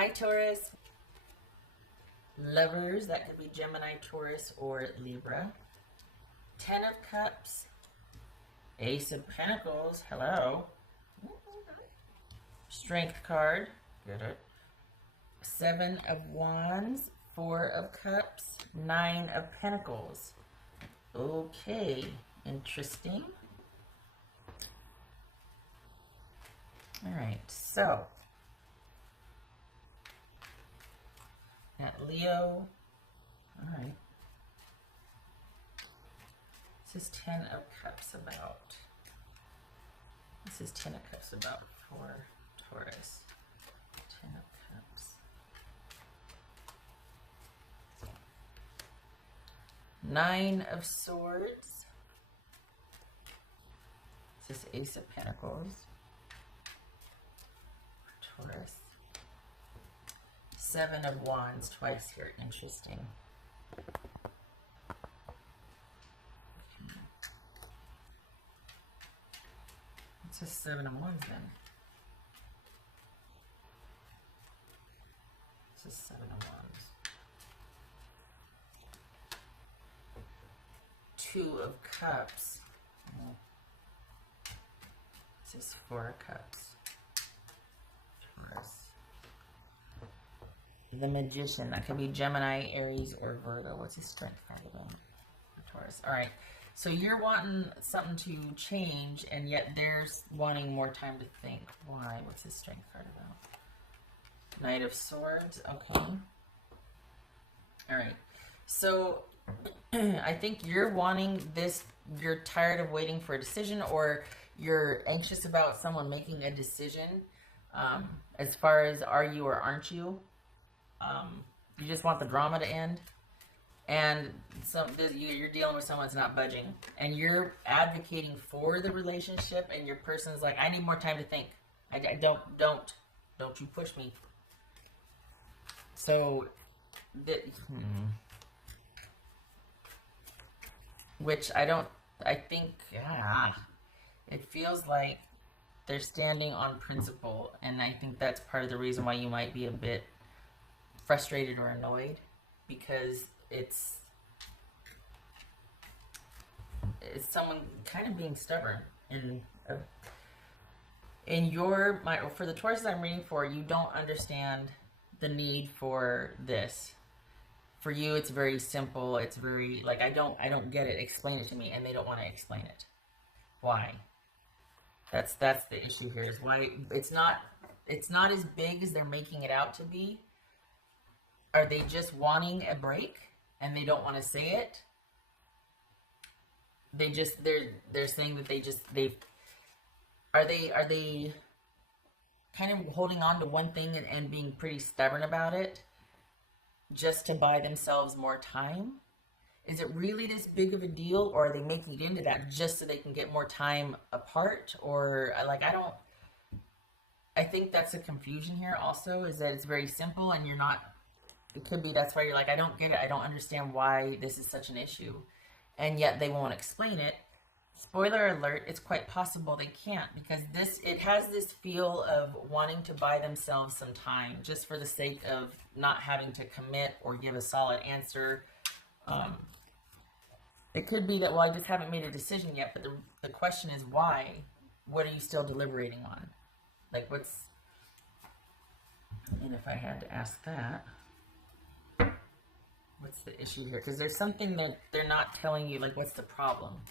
Hi, Taurus. Lovers, that could be Gemini, Taurus, or Libra. 10 of Cups. Ace of Pentacles. Hello. Strength card. Get it. 7 of Wands. 4 of Cups. 9 of Pentacles. Okay. Interesting. Alright, so at Leo. Alright. This is 10 of Cups about. This is 10 of Cups about for Taurus. 10 of Cups. 9 of Swords. This is Ace of Pentacles. Taurus. 7 of Wands twice here. Interesting. It's just 7 of Wands then. This is 7 of Wands. 2 of Cups. This is 4 of Cups. Taurus. The Magician. That could be Gemini, Aries, or Virgo. What's his strength card about for Taurus? All right. So you're wanting something to change, and yet they're wanting more time to think. Why? What's his strength card about? Knight of Swords. Okay. All right. So I think you're wanting this. You're tired of waiting for a decision, or you're anxious about someone making a decision. As far as are you or aren't you? You just want the drama to end, and you're dealing with someone that's not budging, and you're advocating for the relationship, and your person's like, I need more time to think. I don't you push me. So, which I think, it feels like they're standing on principle, and I think that's part of the reason why you might be a bit frustrated or annoyed, because it's someone kind of being stubborn. For the Tauruses I'm reading for, you don't understand the need for this. For you, it's very simple. It's very like, I don't get it. Explain it to me, and they don't want to explain it. Why? That's the issue here. Is why it's not as big as they're making it out to be. Are they just wanting a break and they don't want to say it? They're saying that are they kind of holding on to one thing and being pretty stubborn about it just to buy themselves more time? Is it really this big of a deal, or are they making it into that just so they can get more time apart? Or like, I think that's a confusion here also, is that it's very simple and you're not. It could be that's why you're like, I don't get it. I don't understand why this is such an issue. And yet they won't explain it. Spoiler alert, it's quite possible they can't, because it has this feel of wanting to buy themselves some time just for the sake of not having to commit or give a solid answer. It could be that, well, I just haven't made a decision yet, but the question is why? What are you still deliberating on? Like, and if I had to ask that, what's the issue here? Because there's something that they're not telling you, like, what's the problem?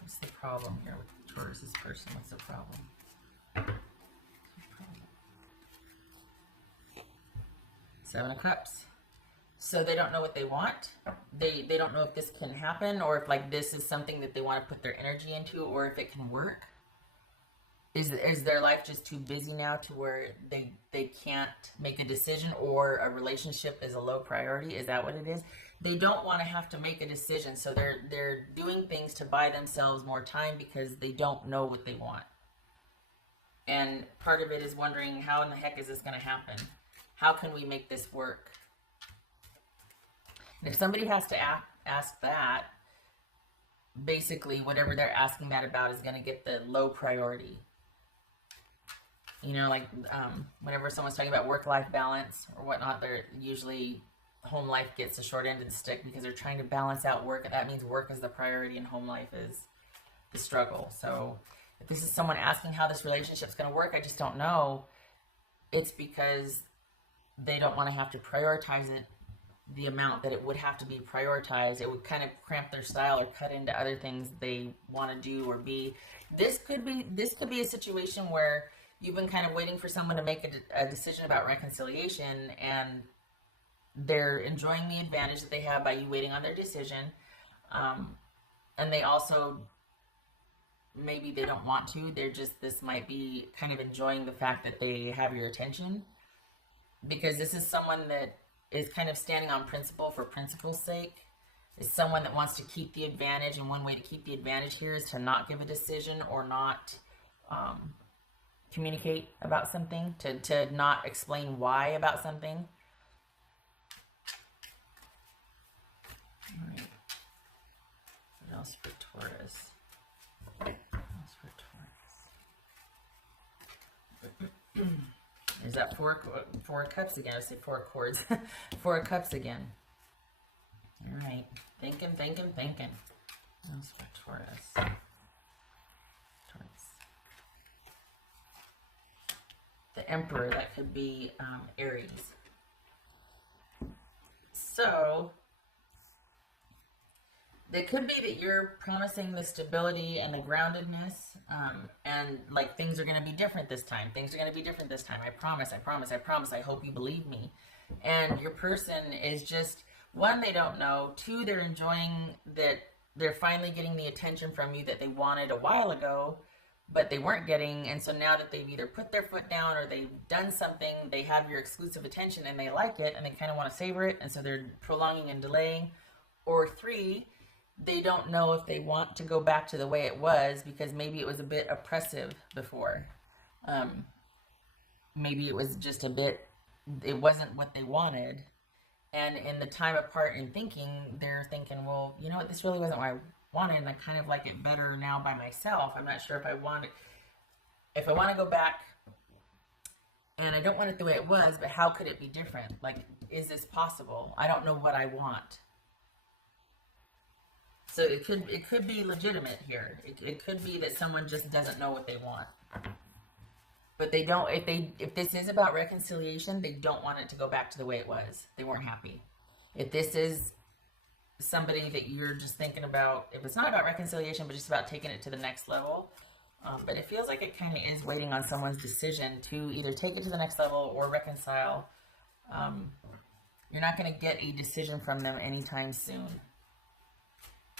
What's the problem here with Taurus's person? What's the problem? Seven of Cups. So they don't know what they want. They don't know if this can happen, or if like this is something that they want to put their energy into, or if it can work. Is their life just too busy now to where they can't make a decision, or a relationship is a low priority? Is that what it is? They don't want to have to make a decision, so they're doing things to buy themselves more time because they don't know what they want. And part of it is wondering, how in the heck is this going to happen? How can we make this work? And if somebody has to ask that, basically whatever they're asking that about is going to get the low priority. You know, like whenever someone's talking about work-life balance or whatnot, they're usually home life gets the short end of the stick because they're trying to balance out work. That means work is the priority and home life is the struggle. So if this is someone asking how this relationship's going to work, I just don't know. It's because they don't want to have to prioritize it the amount that it would have to be prioritized. It would kind of cramp their style or cut into other things they want to do or be. This could be a situation where you've been kind of waiting for someone to make a decision about reconciliation, and they're enjoying the advantage that they have by you waiting on their decision. And they also, maybe they don't want to. They're just, this might be kind of enjoying the fact that they have your attention, because this is someone that is kind of standing on principle for principle's sake. Is someone that wants to keep the advantage, and one way to keep the advantage here is to not give a decision or not communicate about something, to not explain why about something. All right. What else for Taurus? What else for Taurus? There's that four of cups again. I said four of cords. Four of cups again. All right. Thinking. What else for Taurus? The Emperor, that could be Aries. So it could be that you're promising the stability and the groundedness, and like things are going to be different this time. Things are going to be different this time. I promise. I hope you believe me. And your person is just, one, they don't know. Two, they're enjoying that they're finally getting the attention from you that they wanted a while ago, but they weren't getting. And so now that they've either put their foot down or they've done something, they have your exclusive attention and they like it and they kind of want to savor it. And so they're prolonging and delaying. Or three, they don't know if they want to go back to the way it was because maybe it was a bit oppressive before. Maybe it was just a bit, it wasn't what they wanted. And in the time apart in thinking, they're thinking, well, you know what, this really wasn't what I wanted, and I kind of like it better now by myself. I'm not sure if I want to go back, and I don't want it the way it was, but how could it be different? Like, is this possible? I don't know what I want. So it could be legitimate here. It could be that someone just doesn't know what they want. But they don't, if this is about reconciliation, they don't want it to go back to the way it was. They weren't happy. If this is somebody that you're just thinking about, if it's not about reconciliation, but just about taking it to the next level, but it feels like it kind of is waiting on someone's decision to either take it to the next level or reconcile. You're not going to get a decision from them anytime soon.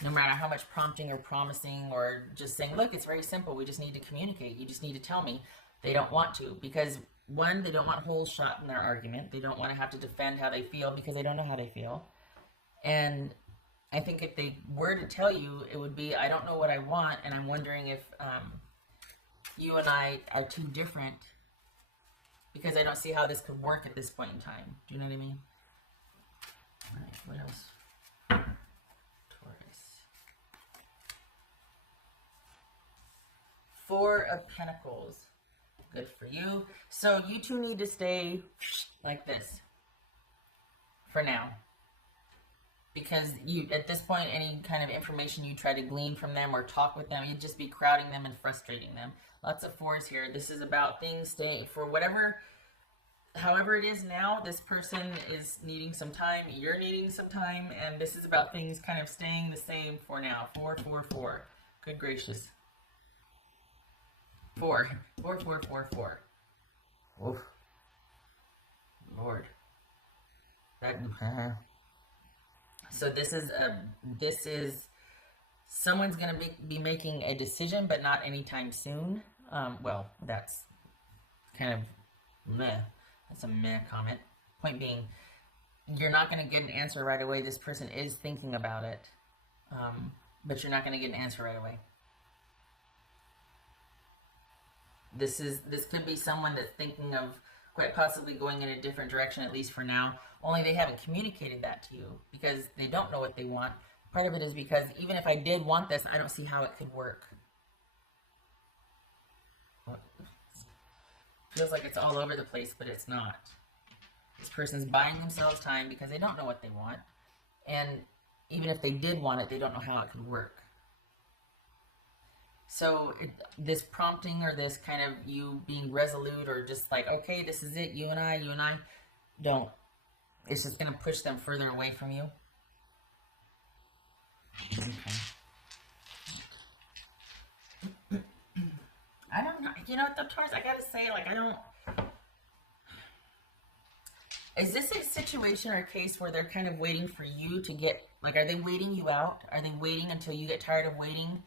No matter how much prompting or promising or just saying, look, it's very simple. We just need to communicate. You just need to tell me. They don't want to, because one, they don't want holes shot in their argument. They don't want to have to defend how they feel because they don't know how they feel. And I think if they were to tell you, it would be, I don't know what I want, and I'm wondering if you and I are too different, because I don't see how this could work at this point in time. Do you know what I mean? All right, what else? Taurus. Four of Pentacles. Good for you. So you two need to stay like this for now, because you, at this point, any kind of information you try to glean from them or talk with them, you'd just be crowding them and frustrating them. Lots of fours here. This is about things staying for whatever, however it is now. This person is needing some time, you're needing some time, and this is about things kind of staying the same for now. 4, 4, 4. Good gracious. 4. 4, 4, 4, 4. Oof. Lord. That. So this is someone's going to be making a decision, but not anytime soon. Well, that's kind of meh. That's a meh comment. Point being, you're not going to get an answer right away. This person is thinking about it, but you're not going to get an answer right away. This could be someone that's thinking of quite possibly going in a different direction, at least for now. Only they haven't communicated that to you because they don't know what they want. Part of it is because even if I did want this, I don't see how it could work. Feels like it's all over the place, but it's not. This person's buying themselves time because they don't know what they want. And even if they did want it, they don't know how it could work. So this prompting or this kind of you being resolute or just like, okay, this is it, you and I, don't. It's just going to push them further away from you. Okay. I don't know. You know what, the Taurus, I got to say, like, I don't... Is this a situation or a case where they're kind of waiting for you to get... Like, are they waiting you out? Are they waiting until you get tired of waiting?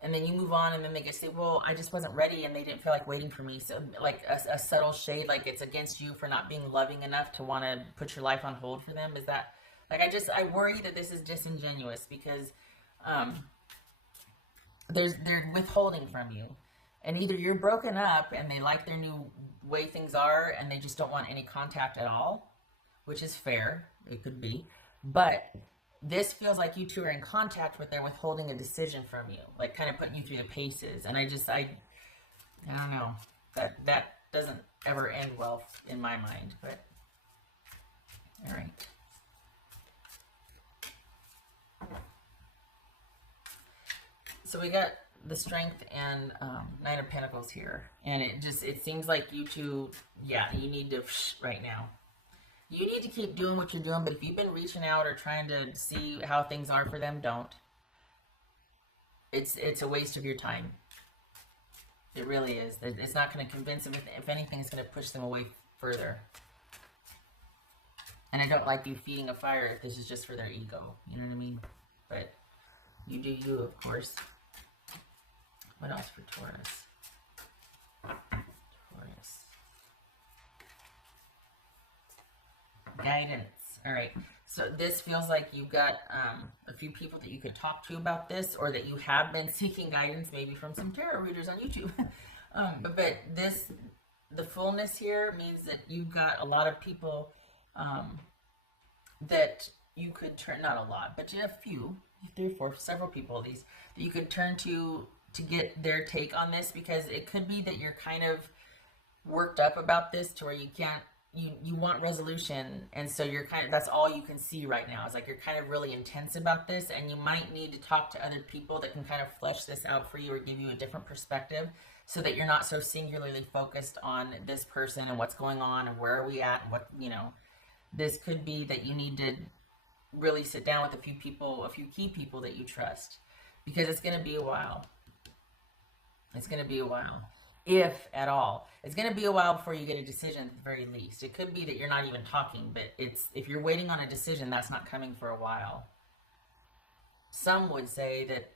And then you move on, and then they say, well, I just wasn't ready, and they didn't feel like waiting for me. So, like, a subtle shade, like it's against you for not being loving enough to want to put your life on hold for them. Is that... Like, I worry that this is disingenuous because they're withholding from you. And either you're broken up and they like their new way things are and they just don't want any contact at all, which is fair. It could be. But this feels like you two are in contact, but they're withholding a decision from you. Like, kind of putting you through the paces. And I don't know. That doesn't ever end well in my mind. But, all right. So we got the Strength and Nine of Pentacles here. And it seems like you two, yeah, you need to, right now. You need to keep doing what you're doing, but if you've been reaching out or trying to see how things are for them, don't. It's a waste of your time. It really is. It's not going to convince them. If anything, it's going to push them away further. And I don't like you feeding a fire if this is just for their ego. You know what I mean? But you do you, of course. What else for Taurus? Taurus. Guidance. All right. So this feels like you've got a few people that you could talk to about this, or that you have been seeking guidance, maybe from some tarot readers on YouTube. But the fullness here means that you've got a lot of people that you could turn, not a lot, but you have a few, 3 or 4, several people of these, that you could turn to get their take on this, because it could be that you're kind of worked up about this to where you can't, you want resolution, and so you're kind of, that's all you can see right now. It's like you're kind of really intense about this, and you might need to talk to other people that can kind of flesh this out for you or give you a different perspective, so that you're not so singularly focused on this person and what's going on and where are we at and what, you know. This could be that you need to really sit down with a few people, a few key people that you trust, because it's going to be a while. It's going to be a while, if at all. It's going to be a while before you get a decision at the very least. It could be that you're not even talking, but if you're waiting on a decision, that's not coming for a while. Some would say that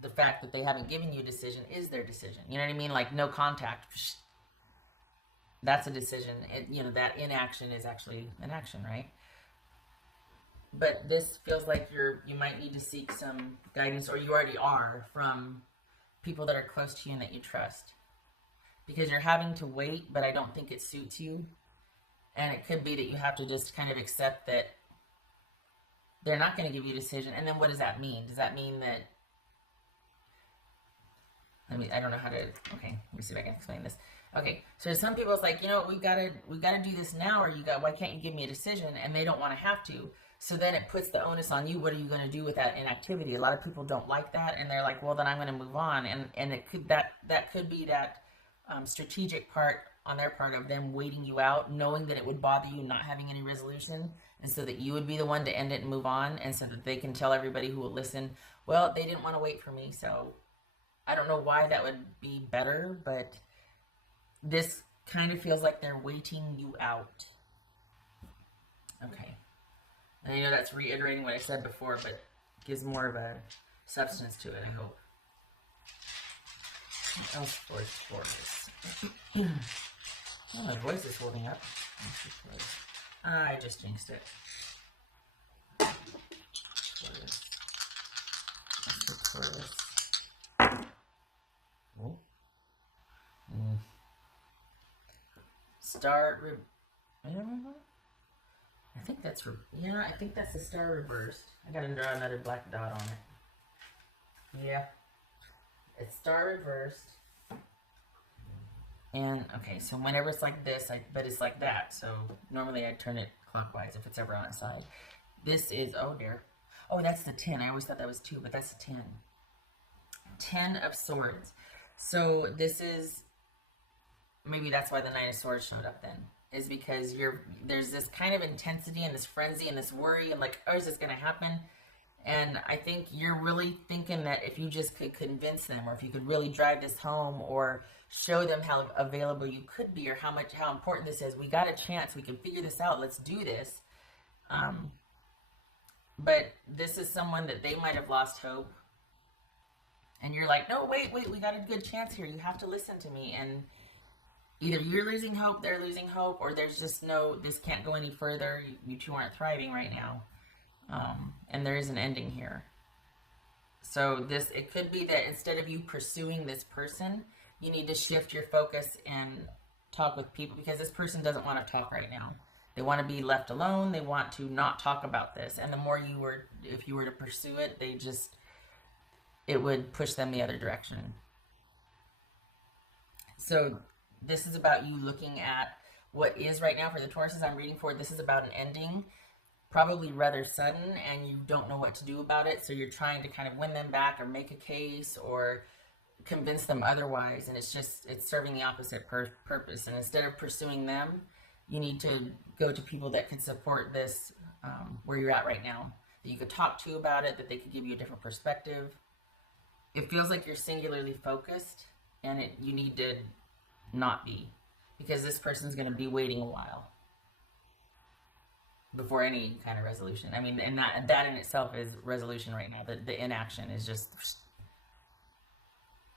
the fact that they haven't given you a decision is their decision. You know what I mean? Like, no contact. That's a decision. You know, that inaction is actually an action, right? But this feels like you might need to seek some guidance, or you already are, from people that are close to you and that you trust. Because you're having to wait, but I don't think it suits you. And it could be that you have to just kind of accept that they're not going to give you a decision. And then what does that mean? Does that mean that... I don't know how to... Okay, let me see if I can explain this. Okay, so some people, it's like, you know, we gotta do this now, or why can't you give me a decision? And they don't want to have to. So then it puts the onus on you. What are you going to do with that inactivity? A lot of people don't like that, and they're like, well, then I'm going to move on. And it could, that could be that strategic part on their part of them waiting you out, knowing that it would bother you not having any resolution, and so that you would be the one to end it and move on, and so that they can tell everybody who will listen, well, they didn't want to wait for me. So I don't know why that would be better, but this kind of feels like they're waiting you out. Okay. And I know that's reiterating what I said before, but gives more of a substance to it, I hope. What else for this? Oh, my voice is holding up. I just jinxed it. Oh. I think that's, yeah, I think that's the star reversed. I gotta draw another black dot on it. Yeah. It's star reversed. And, okay, so whenever it's like this, but it's like that. So normally I turn it clockwise if it's ever on its side. This is, oh dear. Oh, that's the 10. I always thought that was 2, but that's the 10. 10 of Swords. So this is, maybe that's why the 9 of Swords showed up then. Is because there's this kind of intensity and this frenzy and this worry and like, oh, is this going to happen? And I think you're really thinking that if you just could convince them, or if you could really drive this home, or show them how available you could be, or how important this is. We got a chance. We can figure this out. Let's do this. But this is someone that they might have lost hope. And you're like, no, wait, we got a good chance here. You have to listen to me. And either you're losing hope, they're losing hope, or there's just no, this can't go any further. You two aren't thriving right now. And there is an ending here. So it could be that instead of you pursuing this person, you need to shift your focus and talk with people, because this person doesn't want to talk right now. They want to be left alone. They want to not talk about this. And the more if you were to pursue it, it would push them the other direction. So this is about you looking at what is right now for the Tauruses I'm reading for. This is about an ending, probably rather sudden, and you don't know what to do about it. So you're trying to kind of win them back, or make a case, or convince them otherwise. And it's serving the opposite purpose. And instead of pursuing them, you need to go to people that can support this, where you're at right now, that you could talk to about it, that they could give you a different perspective. It feels like you're singularly focused, and you need to not be, because this person's going to be waiting a while before any kind of resolution. I mean, and that in itself is resolution right now. The inaction is just,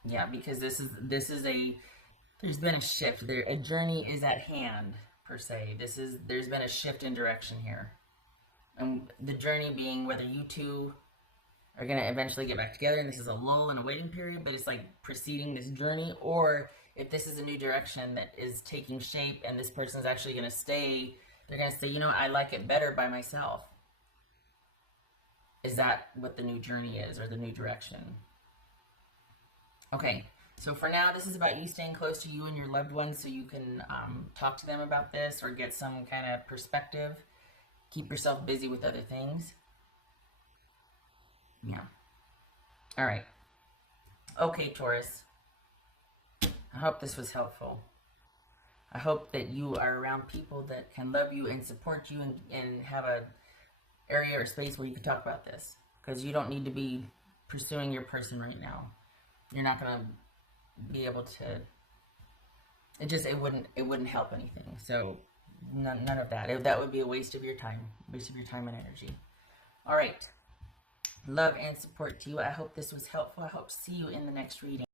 yeah, because there's been a shift there. A journey is at hand, per se. There's been a shift in direction here. And the journey being whether you two are going to eventually get back together, and this is a lull and a waiting period, but it's like preceding this journey, or if this is a new direction that is taking shape and this person's actually going to stay, they're going to say, you know, I like it better by myself. Is that what the new journey is, or the new direction? Okay, so for now, this is about you staying close to you and your loved ones, so you can talk to them about this, or get some kind of perspective. Keep yourself busy with other things. Yeah. All right. Okay, Taurus. I hope this was helpful. I hope that you are around people that can love you and support you, and have a area or space where you can talk about this, because you don't need to be pursuing your person right now. You're not going to be able to, it wouldn't help anything. So none of that. That would be a waste of your time and energy. All right. Love and support to you. I hope this was helpful. I hope to see you in the next reading.